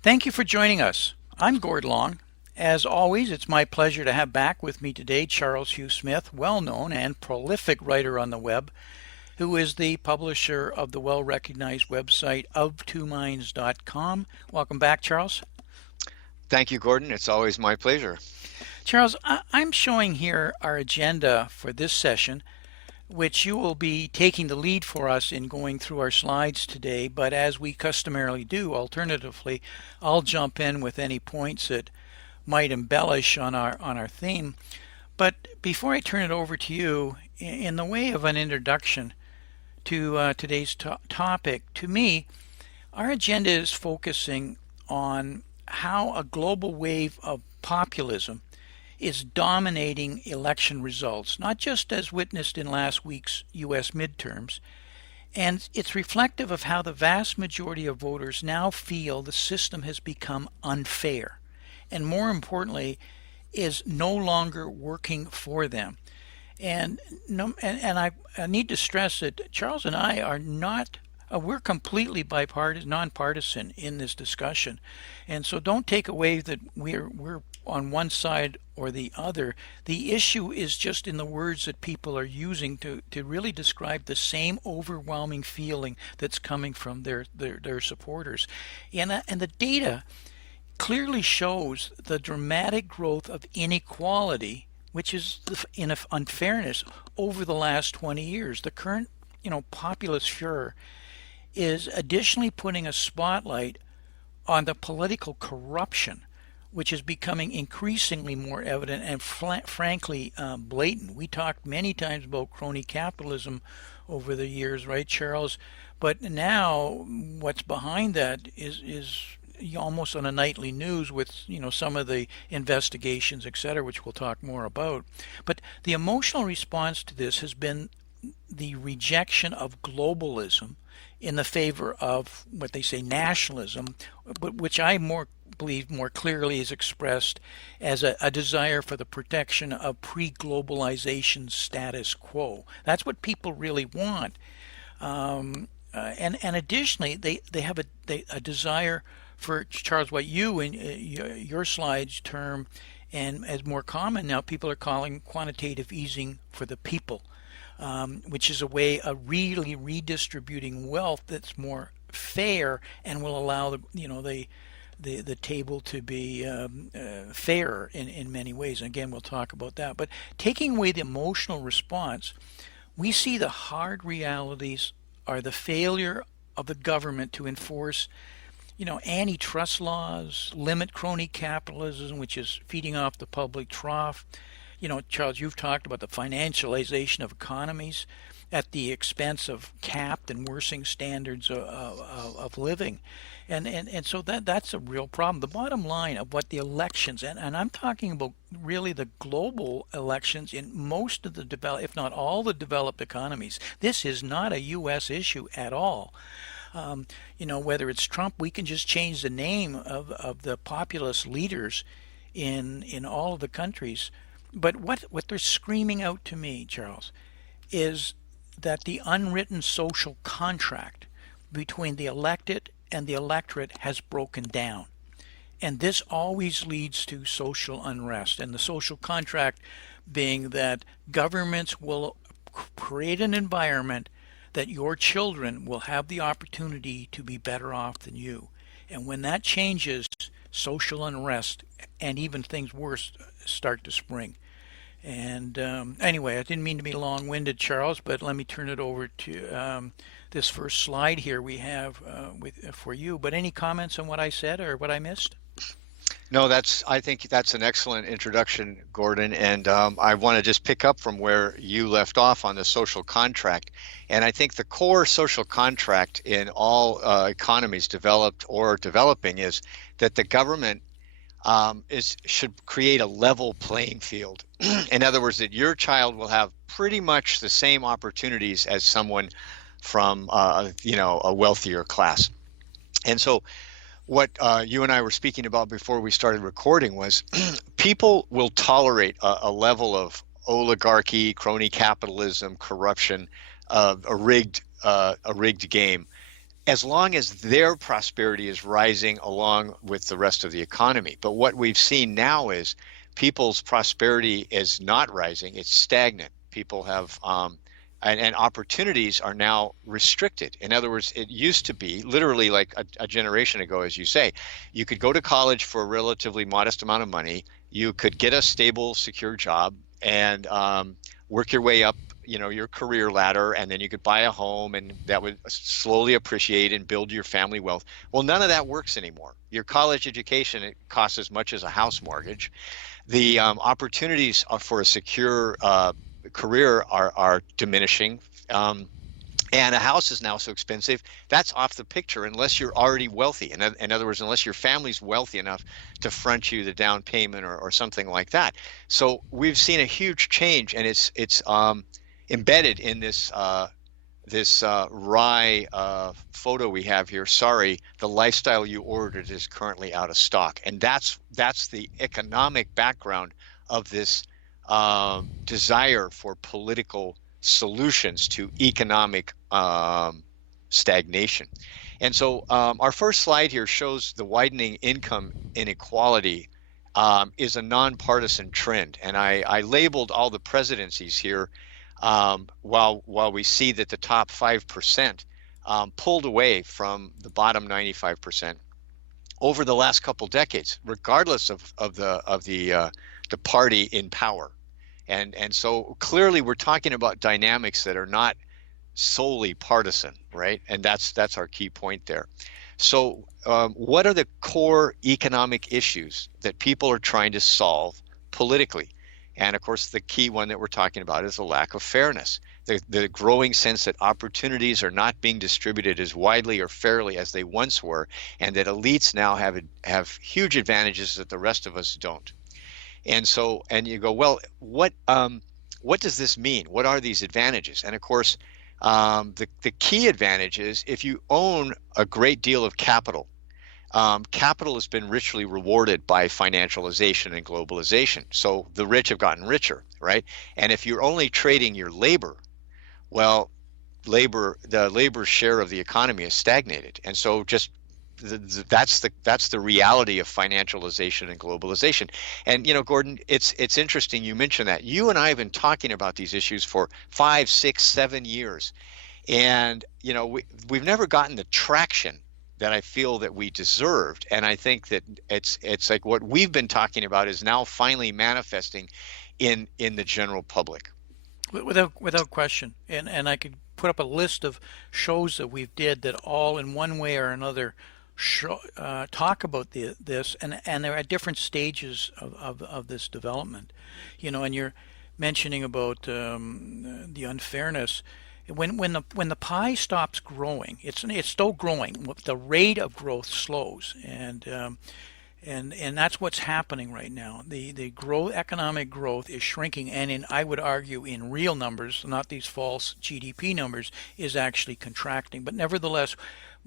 Thank you for joining us. I'm Gord Long. As always, it's my pleasure to have back with me today Charles Hugh Smith, well known and prolific writer on the web, who is the publisher of the well recognized website of2minds.com. Welcome back, Charles. Thank you, Gordon. It's always my pleasure. Charles, I'm showing here our agenda for this session, which you will be taking the lead for us in going through our slides today. But as we customarily do, alternatively, I'll jump in with any points that might embellish on our theme. But before I turn it over to you, in the way of an introduction to today's topic, to me, our agenda is focusing on how a global wave of populism is dominating election results, not just as witnessed in last week's U.S. midterms. And it's reflective of how the vast majority of voters now feel the system has become unfair, and more importantly, is no longer working for them. And no, and I need to stress that Charles and I are not. We're completely bipartisan, nonpartisan in this discussion, and so don't take away that we're on one side or the other. The issue is just in the words that people are using to really describe the same overwhelming feeling that's coming from their supporters, and the data clearly shows the dramatic growth of inequality, which is in unfairness over the last 20 years. The current, populist furor is additionally putting a spotlight on the political corruption, which is becoming increasingly more evident and frankly blatant. We talked many times about crony capitalism over the years, right, Charles? But now what's behind that is almost on a nightly news with some of the investigations, et cetera, which we'll talk more about. But the emotional response to this has been the rejection of globalism in the favor of what they say nationalism, but which I believe more clearly is expressed as a desire for the protection of pre-globalization status quo. That's what people really want. And additionally, they have a desire for, Charles, what you in your slides term, and as more common now, people are calling quantitative easing for the people, which is a way of really redistributing wealth that's more fair and will allow the table to be fairer in many ways. And again, we'll talk about that. But taking away the emotional response, we see the hard realities are the failure of the government to enforce antitrust laws, limit crony capitalism, which is feeding off the public trough. Charles, you've talked about the financialization of economies at the expense of capped and worsening standards of living. And so that's a real problem. The bottom line of what the elections, and I'm talking about really the global elections in most of the developed, if not all the developed economies. This is not a U.S. issue at all. Whether it's Trump, we can just change the name of the populist leaders in all of the countries. But what they're screaming out to me, Charles, is that the unwritten social contract between the elected and the electorate has broken down. And this always leads to social unrest. And the social contract being that governments will create an environment that your children will have the opportunity to be better off than you. And when that changes, social unrest and even things worse start to spring. And anyway, I didn't mean to be long-winded, Charles, but let me turn it over to this first slide here we have for you. But any comments on what I said or what I missed? No, I think that's an excellent introduction, Gordon. And I want to just pick up from where you left off on the social contract. And I think the core social contract in all economies, developed or developing, is that the government should create a level playing field. In other words, that your child will have pretty much the same opportunities as someone from a wealthier class. And so what you and I were speaking about before we started recording was people will tolerate a level of oligarchy, crony capitalism, corruption, a rigged game as long as their prosperity is rising along with the rest of the economy. But what we've seen now is people's prosperity is not rising, it's stagnant. People have and opportunities are now restricted. In other words, it used to be literally like a generation ago, as you say, you could go to college for a relatively modest amount of money, you could get a stable, secure job, and work your way up, your career ladder, and then you could buy a home, and that would slowly appreciate and build your family wealth. Well, none of that works anymore. Your college education, it costs as much as a house mortgage. The opportunities for a secure career are diminishing. And a house is now so expensive, that's off the picture unless you're already wealthy. In other words, unless your family's wealthy enough to front you the down payment or something like that. So we've seen a huge change, and it's embedded in this wry photo we have here. Sorry, the lifestyle you ordered is currently out of stock, and that's the economic background of this desire for political solutions to economic stagnation. And so our first slide here shows the widening income inequality is a nonpartisan trend. And I labeled all the presidencies here while we see that the top 5% pulled away from the bottom 95% over the last couple decades, regardless of the party in power. And so clearly we're talking about dynamics that are not solely partisan, right? And that's our key point there. So what are the core economic issues that people are trying to solve politically? And of course, the key one that we're talking about is the lack of fairness, the growing sense that opportunities are not being distributed as widely or fairly as they once were, and that elites now have huge advantages that the rest of us don't. And so, and you go, well, what does this mean? What are these advantages? And of course, the key advantage is if you own a great deal of capital, capital has been richly rewarded by financialization and globalization. So the rich have gotten richer, right? And if you're only trading your labor, well, the labor share of the economy is stagnated. And so just that's the reality of financialization and globalization. And Gordon, it's interesting you mentioned that. You and I have been talking about these issues for 5, 6, 7 years, and we've never gotten the traction that I feel that we deserved. And I think that it's like what we've been talking about is now finally manifesting in the general public. Without question, and I could put up a list of shows that we've did that all in one way or another talk about this, and they're at different stages of this development. And you're mentioning about the unfairness. When the pie stops growing, it's still growing. The rate of growth slows, and that's what's happening right now. The economic growth is shrinking, and I would argue in real numbers, not these false GDP numbers, is actually contracting. But nevertheless,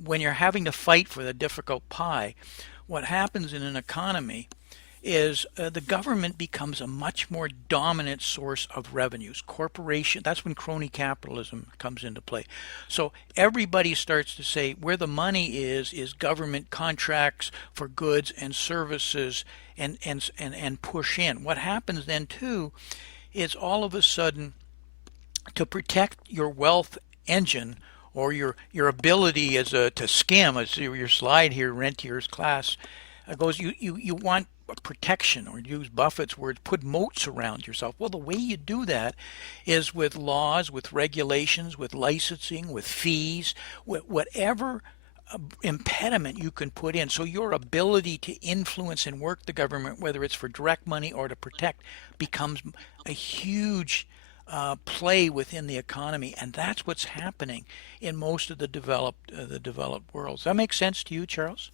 when you're having to fight for the difficult pie, what happens in an economy is the government becomes a much more dominant source of revenues. That's when crony capitalism comes into play. So everybody starts to say where the money is government contracts for goods and services and push in. What happens then too is all of a sudden, to protect your wealth engine or your ability to skim, as your slide here, rentier's class, goes, you want protection, or use Buffett's words, put moats around yourself. Well, the way you do that is with laws, with regulations, with licensing, with fees, whatever impediment you can put in. So your ability to influence and work the government, whether it's for direct money or to protect, becomes a huge play within the economy, and that's what's happening in most of the developed world. Does that make sense to you, Charles?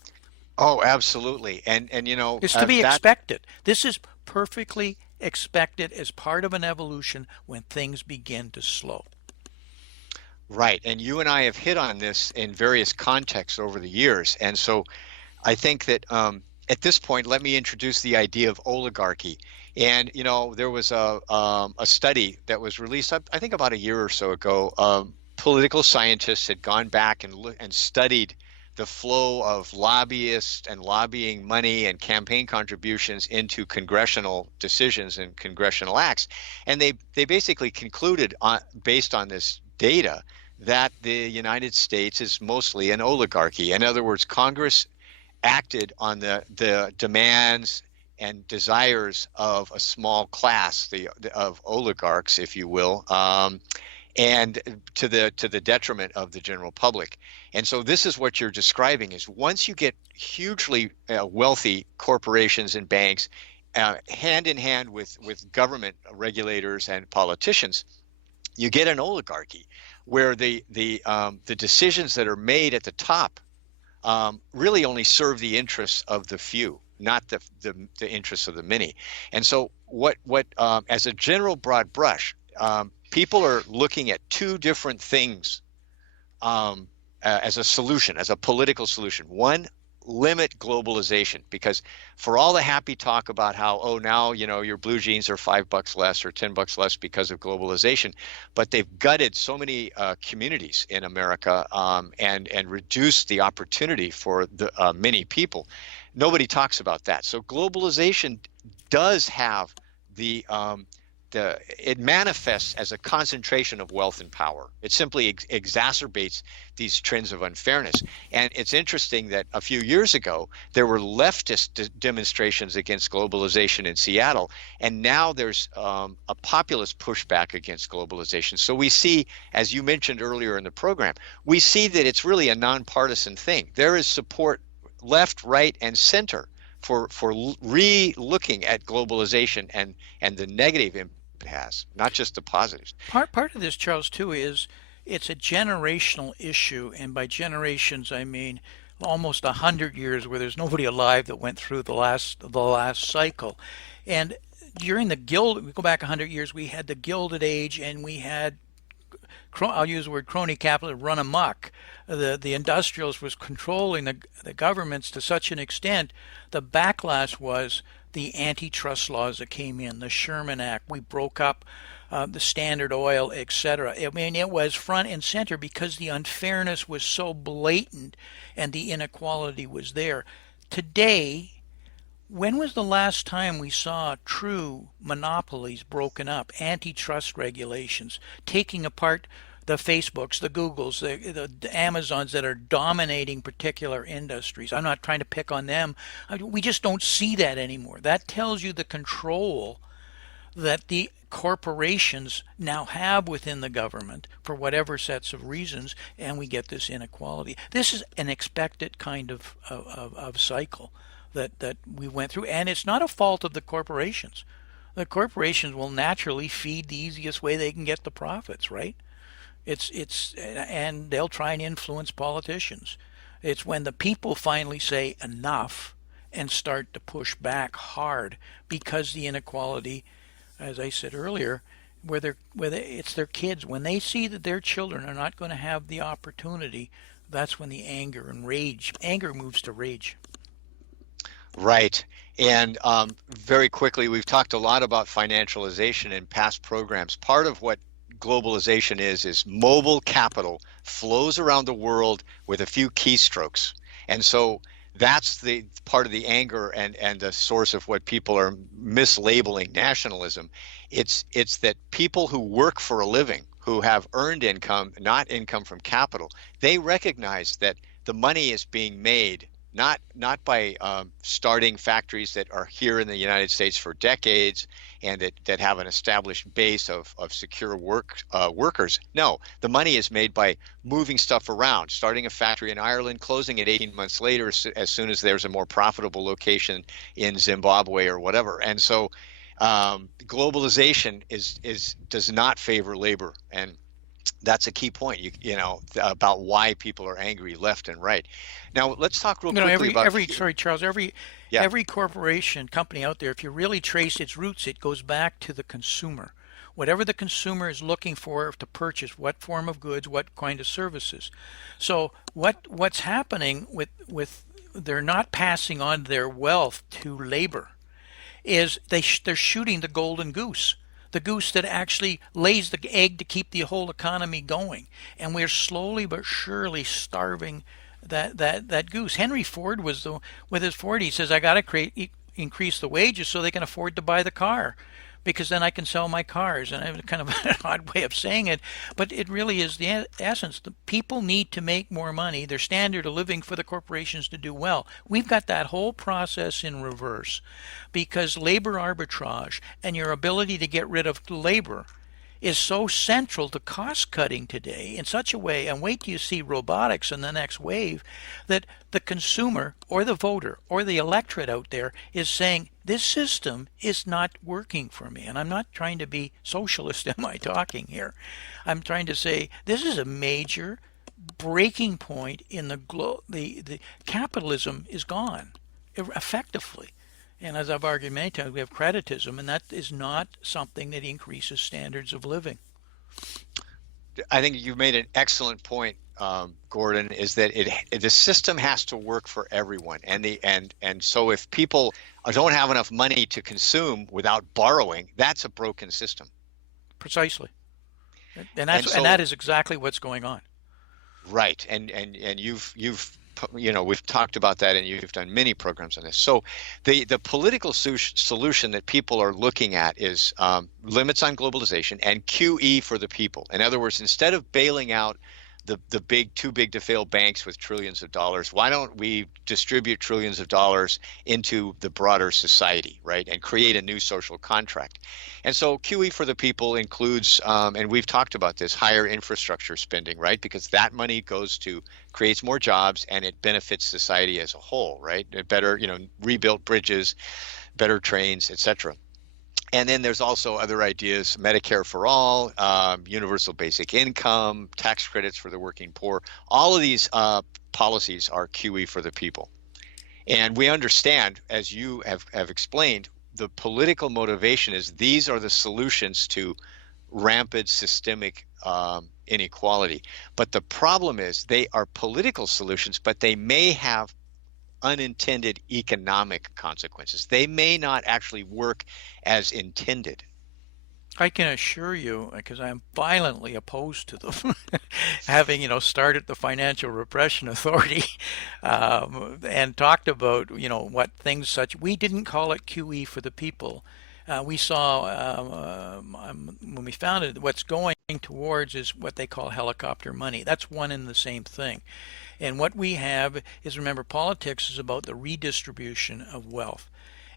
Oh, absolutely. And It's to be expected. This is perfectly expected as part of an evolution when things begin to slow. Right. And you and I have hit on this in various contexts over the years. And so I think that at this point, let me introduce the idea of oligarchy. And, there was a study that was released, I think about a year or so ago, political scientists had gone back and studied the flow of lobbyists and lobbying money and campaign contributions into congressional decisions and congressional acts. And they basically concluded based on this data that the United States is mostly an oligarchy. In other words, Congress acted on the demands and desires of a small class, of oligarchs, if you will, and to the detriment of the general public. And so this is what you're describing: is once you get hugely wealthy corporations and banks hand in hand with government regulators and politicians, you get an oligarchy where the decisions that are made at the top really only serve the interests of the few, not the interests of the many. And so what as a general broad brush, people are looking at two different things as a solution, as a political solution. One, limit globalization, because for all the happy talk about how, oh, now your blue jeans are $5 less or $10 less because of globalization, but they've gutted so many communities in America and reduced the opportunity for the many people. Nobody talks about that. So globalization does have it manifests as a concentration of wealth and power. It simply exacerbates these trends of unfairness. And it's interesting that a few years ago, there were leftist demonstrations against globalization in Seattle, and now there's a populist pushback against globalization. So we see, as you mentioned earlier in the program, we see that it's really a nonpartisan thing. There is support left, right, and center for re-looking at globalization and the negative impact it has, not just the positives. Part of this, Charles, too, is it's a generational issue, and by generations I mean almost 100 years, where there's nobody alive that went through the last cycle. And during we go back 100 years, we had the Gilded Age, and we had, I'll use the word crony capitalism, run amok. The industrials was controlling the governments to such an extent. The backlash was the antitrust laws that came in, the Sherman Act. We broke up the Standard Oil, etc. I mean, it was front and center because the unfairness was so blatant and the inequality was there. Today, when was the last time we saw true monopolies broken up, antitrust regulations, taking apart the Facebooks, the Googles, the Amazons that are dominating particular industries? I'm not trying to pick on them. We just don't see that anymore. That tells you the control that the corporations now have within the government for whatever sets of reasons, and we get this inequality. This is an expected kind of cycle that we went through, and it's not a fault of the corporations. The corporations will naturally feed the easiest way they can get the profits, right? And they'll try and influence politicians. It's when the people finally say enough and start to push back hard because the inequality, as I said earlier, it's their kids. When they see that their children are not going to have the opportunity, that's when the anger moves to rage. Right. And very quickly, we've talked a lot about financialization in past programs. Part of what globalization is mobile capital flows around the world with a few keystrokes. And so that's the part of the anger and the source of what people are mislabeling nationalism. It's that people who work for a living, who have earned income, not income from capital, they recognize that the money is being made not by starting factories that are here in the United States for decades and that have an established base of secure workers. No, the money is made by moving stuff around, starting a factory in Ireland, closing it 18 months later as soon as there's a more profitable location in Zimbabwe or whatever. And so globalization does not favor labor, and that's a key point, about why people are angry left and right. Now, let's talk real quickly about sorry, Charles, every corporation, company out there, if you really trace its roots, it goes back to the consumer. Whatever the consumer is looking for to purchase, what form of goods, what kind of services. So what's happening with they're not passing on their wealth to labor is they're shooting the golden goose. the goose that actually lays the egg to keep the whole economy going. And we're slowly but surely starving that goose. Henry Ford was the with his Ford. He says, "I got to increase the wages so they can afford to buy the car." Because then I can sell my cars. And I have kind of an odd way of saying it, but it really is the essence. The people need to make more money, their standard of living, for the corporations to do well. We've got that whole process in reverse because labor arbitrage and your ability to get rid of labor is so central to cost cutting today in such a way, and wait till you see robotics in the next wave, that the consumer or the voter or the electorate out there is saying this system is not working for me. And I'm not trying to be socialist in my talking here. I'm trying to say this is a major breaking point in the capitalism is gone effectively. And as I've argued many times, we have creditism, and that is not something that increases standards of living. I think you've made an excellent point, Gordon, is that the system has to work for everyone, and so if people don't have enough money to consume without borrowing, that's a broken system. Precisely, And that is exactly what's going on. right, and you've we've talked about that, and you've done many programs on this. So the political solution that people are looking at is limits on globalization and QE for the people. In other words, instead of bailing out the big too big to fail banks with trillions of dollars, why don't we distribute trillions of dollars into the broader society, right, and create a new social contract? And so QE for the people includes, and we've talked about this, higher infrastructure spending, right, because that money creates more jobs and it benefits society as a whole, right? Better, rebuilt bridges, better trains, etc. And then there's also other ideas: Medicare for all, universal basic income, tax credits for the working poor. All of these policies are QE for the people. And we understand, as you have explained, the political motivation is these are the solutions to rampant systemic inequality. But the problem is they are political solutions, but they may have unintended economic consequences. They may not actually work as intended. I can assure you, because I'm violently opposed to them, having started the Financial Repression Authority, and talked about what things such. We didn't call it QE for the people. We saw when we founded what's going towards is what they call helicopter money. That's one and the same thing. And what we have is, remember, politics is about the redistribution of wealth.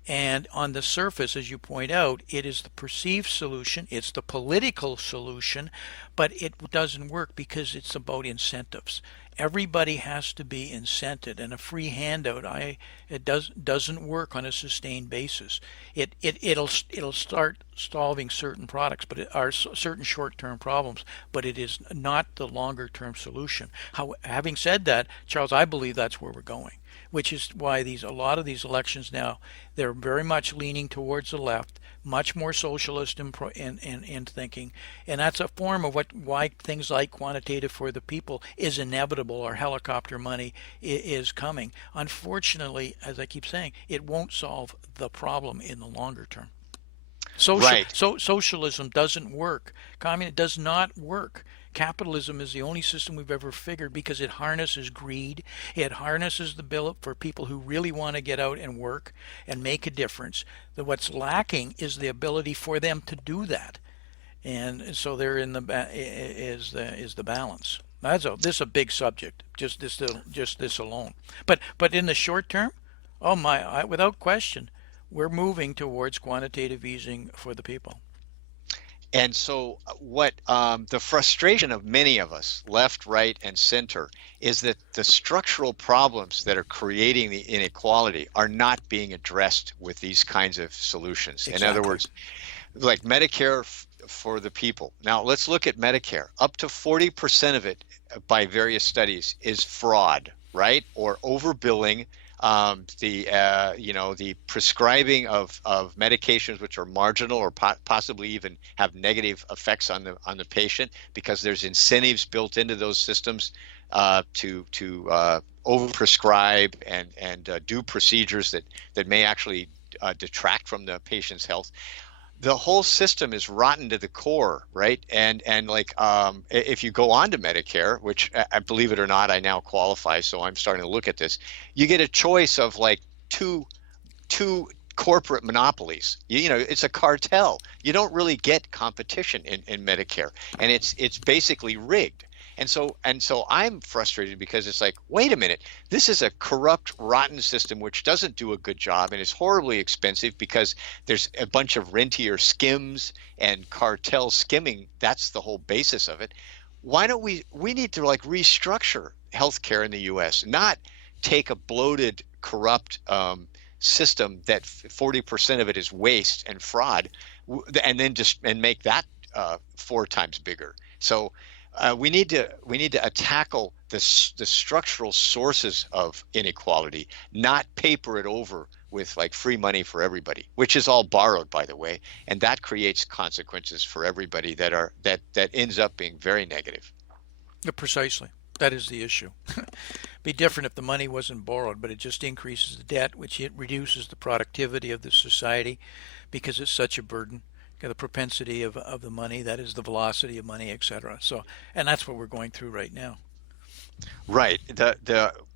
And on the surface, as you point out, it is the perceived solution, it's the political solution, but it doesn't work because it's about incentives. Everybody has to be incented, and a free handout, doesn't work on a sustained basis. It'll start solving certain products, but it are certain short-term problems, but it is not the longer-term solution. Having said that, Charles, I believe that's where we're going, which is why a lot of these elections now, they're very much leaning towards the left, much more socialist in thinking, and that's a form of why things like quantitative for the people is inevitable, or helicopter money is coming. Unfortunately, as I keep saying, it won't solve the problem in the longer term. Right. Socialism doesn't work. Communism does not work. Capitalism is the only system we've ever figured because it harnesses greed. It harnesses the bill for people who really want to get out and work and make a difference. What's lacking is the ability for them to do that, and so they're in the balance. This is a big subject. Just this alone. But in the short term, oh my, without question, we're moving towards quantitative easing for the people. And so what the frustration of many of us, left, right, and center, is that the structural problems that are creating the inequality are not being addressed with these kinds of solutions. Exactly. In other words, like Medicare for the people. Now let's look at Medicare. Up to 40% of it, by various studies, is fraud, right? Or overbilling. The prescribing of medications which are marginal or possibly even have negative effects on the patient, because there's incentives built into those systems to overprescribe and do procedures that may actually detract from the patient's health. the whole system is rotten to the core, right? And like if you go on to Medicare, which I believe it or not, I now qualify, so I'm starting to look at this. You get a choice of like two corporate monopolies. You know, it's a cartel. You don't really get competition in Medicare, and it's basically rigged. And so I'm frustrated because it's like, wait a minute, this is a corrupt, rotten system which doesn't do a good job and is horribly expensive because there's a bunch of rentier skims and cartel skimming. That's the whole basis of it. Why don't we need to like restructure healthcare in the US, not take a bloated, corrupt system that 40% of it is waste and fraud, and then just and make that 4 times bigger. So we need to tackle the structural sources of inequality, not paper it over with like free money for everybody, which is all borrowed, by the way, and that creates consequences for everybody that ends up being very negative. Yeah, precisely. That is the issue. Be different if the money wasn't borrowed, but it just increases the debt, which it reduces the productivity of the society because it's such a burden. The propensity of the money, that is the velocity of money, etc. So, and that's what we're going through right now. Right.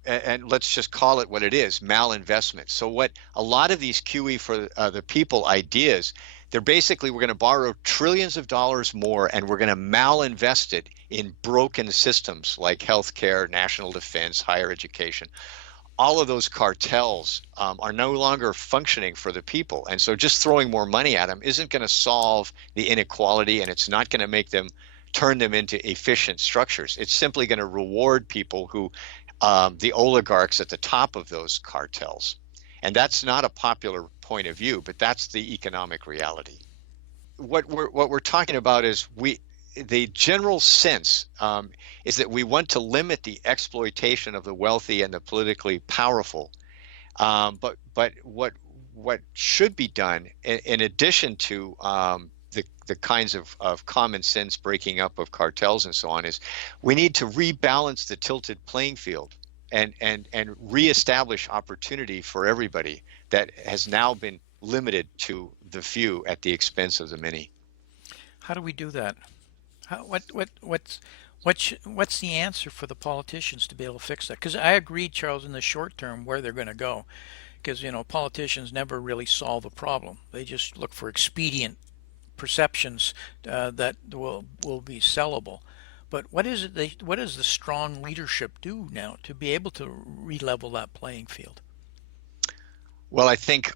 And let's just call it what it is, malinvestment. So what a lot of these QE for the people ideas, they're basically we're going to borrow trillions of dollars more and we're going to malinvest it in broken systems like healthcare, national defense, higher education. All of those cartels are no longer functioning for the people. And so just throwing more money at them isn't going to solve the inequality, and it's not going to make them turn them into efficient structures. It's simply going to reward people who, the oligarchs at the top of those cartels. And that's not a popular point of view, but that's the economic reality. What we're talking about is the general sense is that we want to limit the exploitation of the wealthy and the politically powerful. But what should be done in addition to the kinds of common sense breaking up of cartels and so on is we need to rebalance the tilted playing field and reestablish opportunity for everybody that has now been limited to the few at the expense of the many. How do we do that? What's the answer for the politicians to be able to fix that? Because I agree, Charles, in the short term where they're going to go, because politicians never really solve a problem. They just look for expedient perceptions that will be sellable. But what does the strong leadership do now to be able to re-level that playing field? Well, I think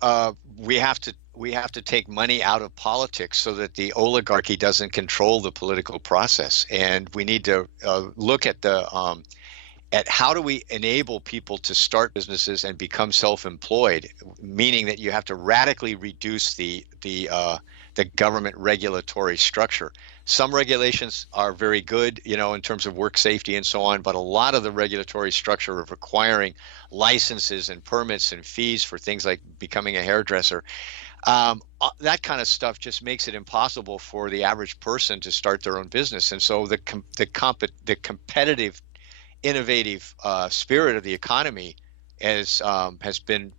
we have to take money out of politics so that the oligarchy doesn't control the political process, and we need to look at how do we enable people to start businesses and become self-employed, meaning that you have to radically reduce the government regulatory structure. Some regulations are very good, in terms of work safety and so on, but a lot of the regulatory structure of requiring licenses and permits and fees for things like becoming a hairdresser, that kind of stuff just makes it impossible for the average person to start their own business. And so the competitive, innovative spirit of the economy has been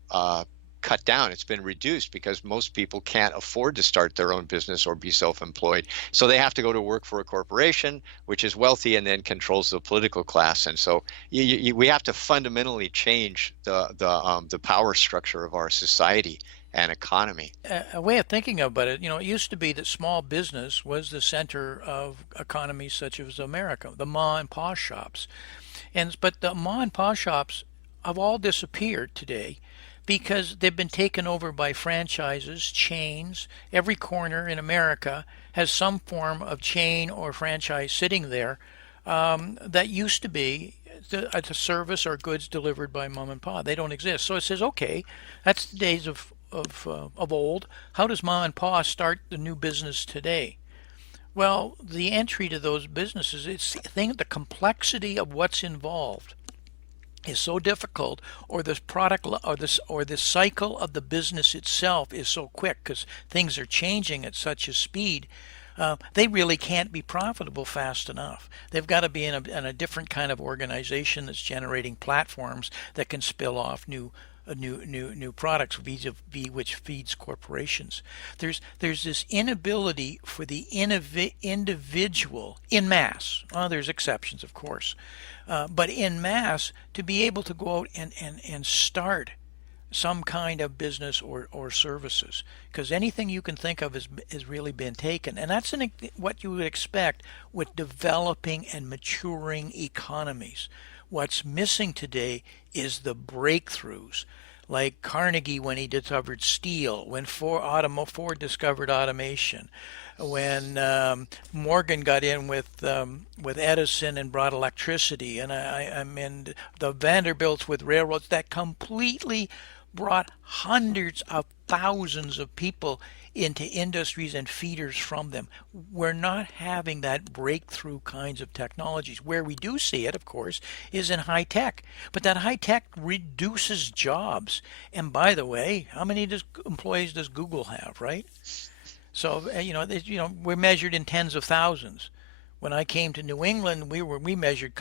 cut down. It's been reduced because most people can't afford to start their own business or be self-employed. So they have to go to work for a corporation, which is wealthy and then controls the political class. And so we have to fundamentally change the power structure of our society and economy. A way of thinking about it, it used to be that small business was the center of economies such as America, the ma and pa shops. But the ma and pa shops have all disappeared today because they've been taken over by franchises, chains. Every corner in America has some form of chain or franchise sitting there that used to be a service or goods delivered by mom and pa. They don't exist. So it says, okay, that's the days of old. How does mom and pa start the new business today? Well, the entry to those businesses, the complexity of what's involved is so difficult, or this product or this cycle of the business itself is so quick because things are changing at such a speed. They really can't be profitable fast enough. They've got to be in a different kind of organization that's generating platforms that can spill off new new products vis-a-vis which feeds corporations. There's this inability for the individual in mass. There's exceptions, of course, but in mass to be able to go out and start some kind of business or services, because anything you can think of has really been taken, and that's what you would expect with developing and maturing economies. What's missing today is the breakthroughs, like Carnegie when he discovered steel, when Ford discovered automation, when Morgan got in with Edison and brought electricity, and I mean the Vanderbilts with railroads that completely brought hundreds of thousands of people into industries and feeders from them. We're not having that breakthrough kinds of technologies. Where we do see it, of course, is in high tech. But that high tech reduces jobs. And by the way, how many employees does Google have, right? So we're measured in tens of thousands. When I came to New England, we measured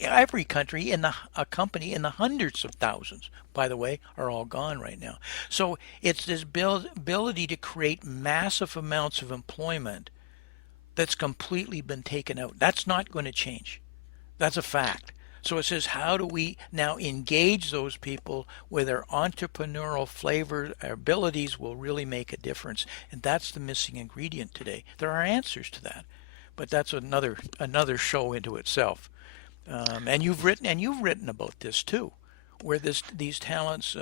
every country in a company in the hundreds of thousands. By the way, are all gone right now. So it's this ability to create massive amounts of employment that's completely been taken out. That's not going to change. That's a fact. So it says, how do we now engage those people where their entrepreneurial flavor, abilities will really make a difference? And that's the missing ingredient today. There are answers to that, but that's another show into itself. And you've written about this too, where these talents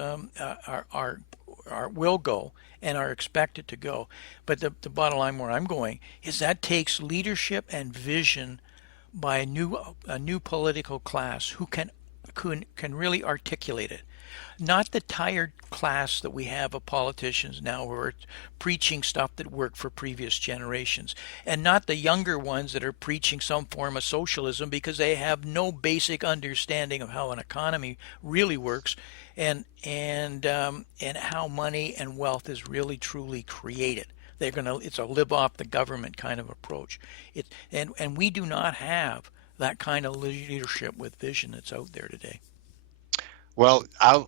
will go and are expected to go. But the bottom line where I'm going is that takes leadership and vision by a new political class who can really articulate it. Not the tired class that we have of politicians now who are preaching stuff that worked for previous generations, and not the younger ones that are preaching some form of socialism because they have no basic understanding of how an economy really works, and how money and wealth is really truly created. It's a live off the government kind of approach. And we do not have that kind of leadership with vision that's out there today. Well, I'll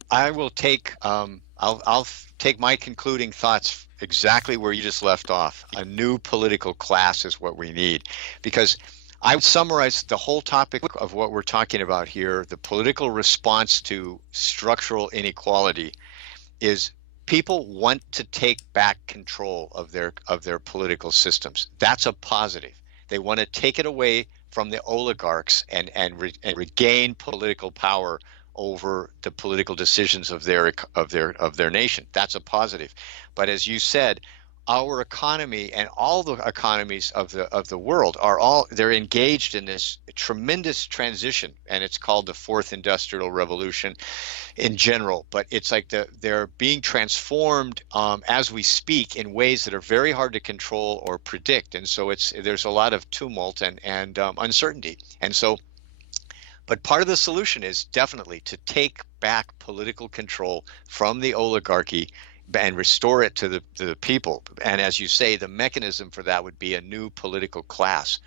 take my concluding thoughts exactly where you just left off. A new political class is what we need, because I would summarize the whole topic of what we're talking about here. The political response to structural inequality is people want to take back control of their political systems. That's a positive. They want to take it away from the oligarchs and regain political power over the political decisions of their nation. That's a positive. But as you said, our economy and all the economies of the world they're engaged in this tremendous transition, and it's called the Fourth Industrial Revolution in general. But it's like they're being transformed as we speak in ways that are very hard to control or predict, and so there's a lot of tumult and uncertainty, and so. But part of the solution is definitely to take back political control from the oligarchy and restore it to the people. And as you say, the mechanism for that would be a new political class,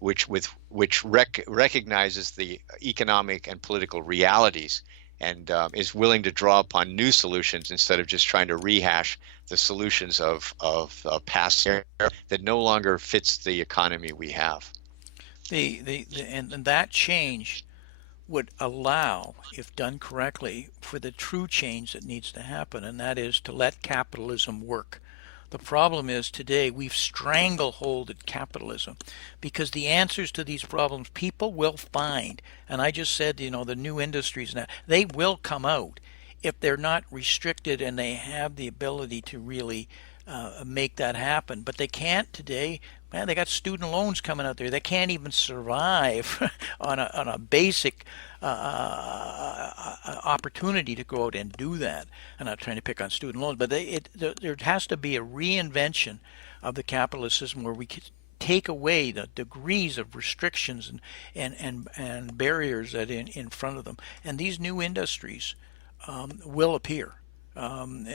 which recognizes the economic and political realities and is willing to draw upon new solutions instead of just trying to rehash the solutions of past era that no longer fits the economy we have. And that change would allow, if done correctly, for the true change that needs to happen, and that is to let capitalism work. The problem is today we've strangleholded capitalism because the answers to these problems people will find. And I just said, the new industries now, they will come out if they're not restricted and they have the ability to really make that happen. But they can't today. Man, they got student loans coming out there. They can't even survive on a basic opportunity to go out and do that. I'm not trying to pick on student loans, but there has to be a reinvention of the capitalist system where we take away the degrees of restrictions and barriers that in front of them. And these new industries will appear. And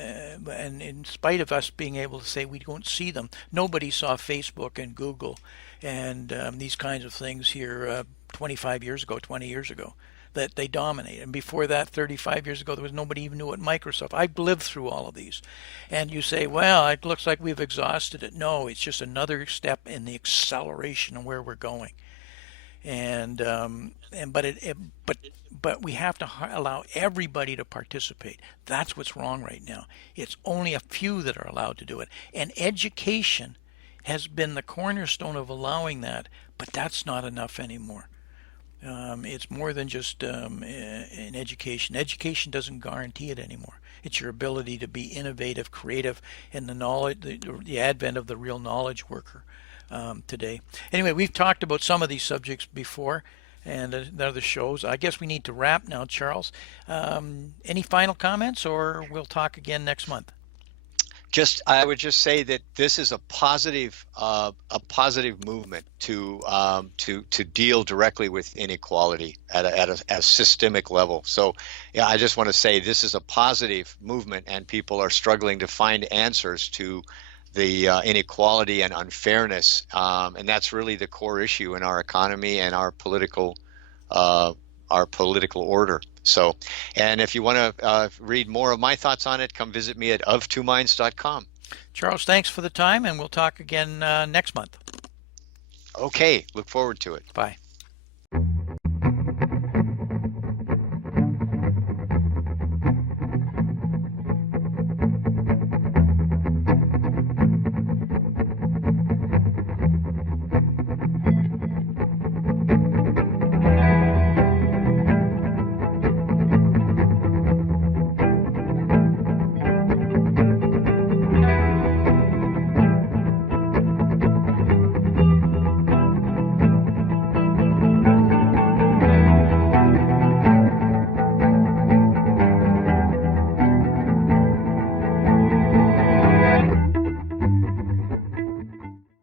in spite of us being able to say we don't see them, nobody saw Facebook and Google and these kinds of things here 25 years ago, 20 years ago. that they dominate. And before that, 35 years ago, there was nobody even knew what Microsoft. I've lived through all of these. And you say, well, it looks like we've exhausted it. No, it's just another step in the acceleration of where we're going. And but but we have to allow everybody to participate. That's what's wrong right now. It's only a few that are allowed to do it, and education has been the cornerstone of allowing that, but that's not enough anymore. It's more than just in education. Education doesn't guarantee it anymore. It's your ability to be innovative, creative, and the knowledge, the advent of the real knowledge worker today. Anyway, we've talked about some of these subjects before and other shows. I guess we need to wrap now, Charles. Any final comments, or we'll talk again next month? I would just say that this is a positive movement to deal directly with inequality at a systemic level. So, yeah, I just want to say this is a positive movement, and people are struggling to find answers to the inequality and unfairness, and that's really the core issue in our economy and our political order. So, and if you want to read more of my thoughts on it, come visit me at of2minds.com. Charles, thanks for the time, and we'll talk again next month. Okay, look forward to it. Bye.